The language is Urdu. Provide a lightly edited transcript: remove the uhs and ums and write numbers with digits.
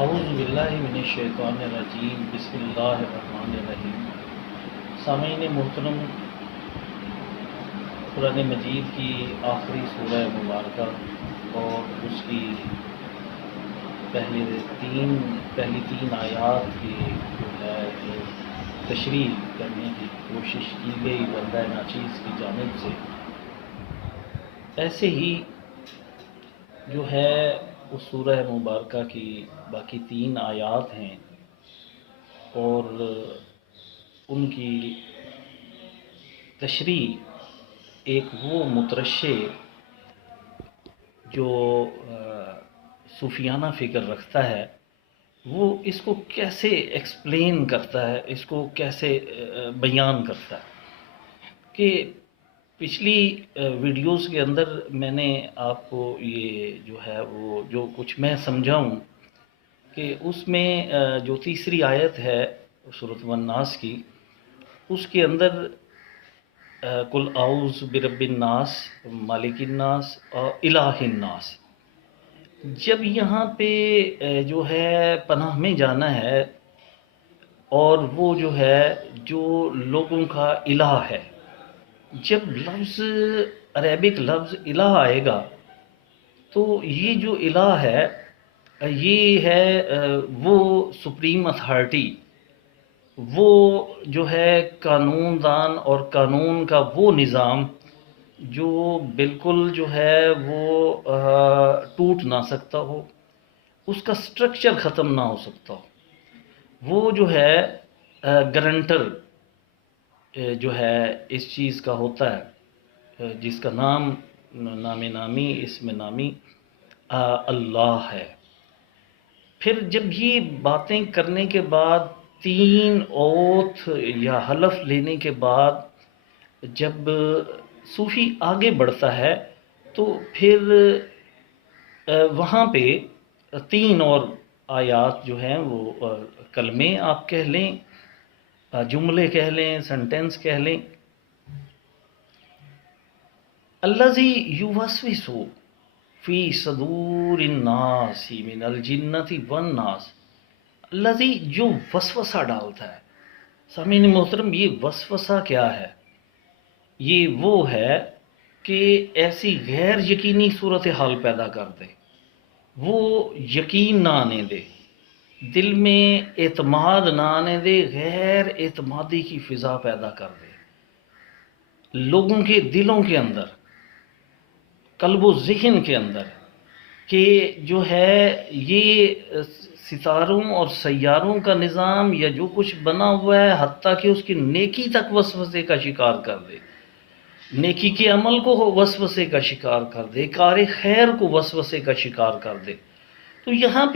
اعوذ باللہ من الشیطان الرجیم، بسم اللہ الرحمن الرحیم۔ سامعین محترم، قرآن مجید کی آخری سورہ مبارکہ اور اس کی پہلی تین آیات کی جو ہے تشریح کرنے کی کوشش کی گئی بندہ ناچیز کی جانب سے۔ ایسے ہی جو ہے اس سورہ مبارکہ کی باقی تین آیات ہیں اور ان کی تشریح ایک وہ مترشح جو صوفیانہ فکر رکھتا ہے وہ اس کو کیسے ایکسپلین کرتا ہے، اس کو کیسے بیان کرتا ہے کہ پچھلی ویڈیوز کے اندر میں نے آپ کو یہ جو ہے وہ جو کچھ میں سمجھاؤں کہ اس میں جو تیسری آیت ہے سورۃ الناس کی، اس کے اندر قل اعوذ برب الناس مالک الناس اور الہ الناس، جب یہاں پہ جو ہے پناہ میں جانا ہے اور وہ جو ہے جو لوگوں کا الہ ہے، جب لفظ عربک لفظ الہ آئے گا تو یہ جو الہ ہے یہ ہے وہ سپریم اتھارٹی، وہ جو ہے قانون دان اور قانون کا وہ نظام جو بالکل جو ہے وہ ٹوٹ نہ سکتا ہو، اس کا سٹرکچر ختم نہ ہو سکتا ہو، وہ جو ہے گارنٹر جو ہے اس چیز کا ہوتا ہے، جس کا نام نامی اسم نامی اللہ ہے۔ پھر جب یہ باتیں کرنے کے بعد، تین اوتھ یا حلف لینے کے بعد جب صوفی آگے بڑھتا ہے تو پھر وہاں پہ تین اور آیات جو ہیں وہ کلمے آپ کہہ لیں، جملے کہہ لیں، سنٹنس کہہ لیں۔ الذی یوسوس فی صدور الناس من الجنۃ والناس، الذی جو وسوسہ ڈالتا ہے۔ سامعین محترم، یہ وسوسہ کیا ہے؟ یہ وہ ہے کہ ایسی غیر یقینی صورتحال پیدا کر دے، وہ یقین نہ آنے دے، دل میں اعتماد نہ آنے دے، غیر اعتمادی کی فضا پیدا کر دے لوگوں کے دلوں کے اندر، قلب و ذہن کے اندر، کہ جو ہے یہ ستاروں اور سیاروں کا نظام یا جو کچھ بنا ہوا ہے حتیٰ کہ اس کی نیکی تک وسوسے کا شکار کر دے، نیکی کے عمل کو وسوسے کا شکار کر دے، کار خیر کو وسوسے کا شکار کر دے۔ تو یہاں